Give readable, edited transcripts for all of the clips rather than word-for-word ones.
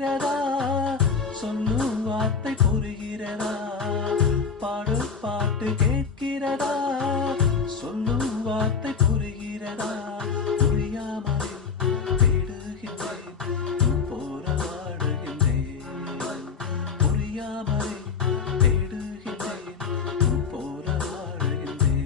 கேட்கிறதா சொல்லும் வார்த்தை புரிகிறதா பாடும் பாட்டு கேட்கிறதா சொல்லும் வார்த்தை புரிகிறதா புரியாமல் தேடுகின்றேன் போராடுகின்றேன் புரியாமல் தேடுகின்றேன் போராடுகின்றேன்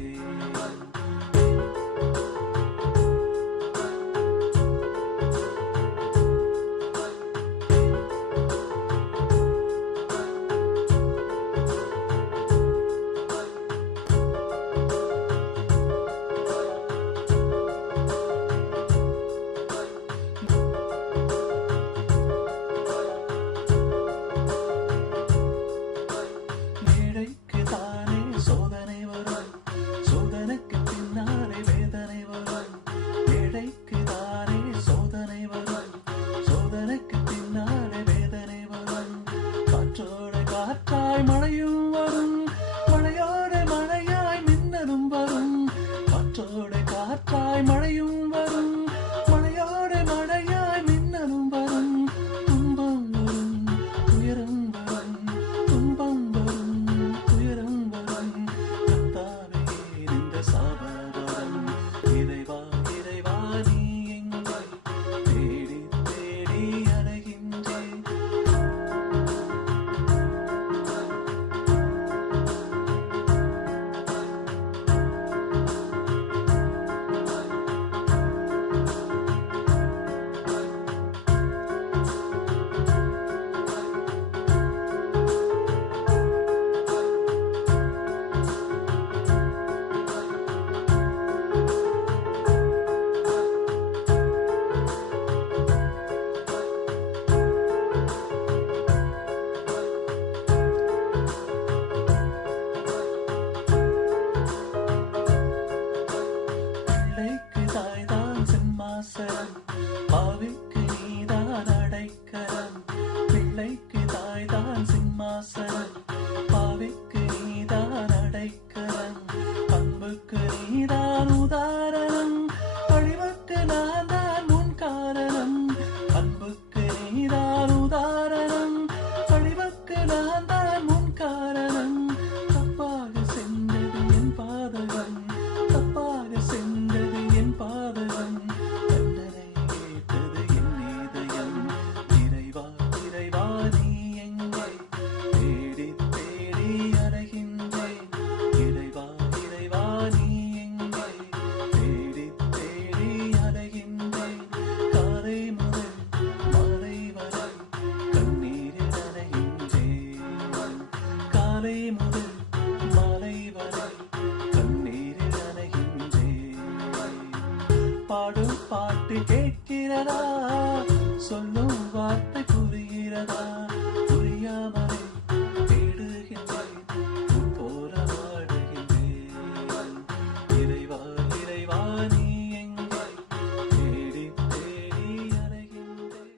மழையும் வரும் மழையோடு மழையாய் மின்னலும் வரும் காற்றோடு காற்றாய் மழையும் வரும் மழையோடு மழையாய் மின்னலும் வரும் துன்பம் வரும் துயரம் வரும் துன்பம் வரும் துயரம் வரும் கர்த்தாவே இந்த சாபவரம் இறைவா இறைவா நீ எங்கே தேடி தேடி அலைகின்றேன் பாவிக்கு நீதான் அடைக்கலம் பிள்ளைக்கு தாய்தான் சிம்மாசனம் பாவிக்கு நீதான் அடைக்கலம் அன்புக்கு நீதான் உதாரணம் அழிவுக்கு நான் தான் முன் காரணம் அன்புக்கு நீதான் உதாரணம் அழிவுக்கு நான் தான் முன் காரணம் தப்பாக சென்றது என் பாதகம் தப்பாக சென்றது என் பாதகம் முதல் மாலை வரை கண்ணீரில் அணைகின்றேன் பாடும் பாட்டு கேட்கிறதா சொல்லும் வார்த்தை புரிகிறதா புரியாமலே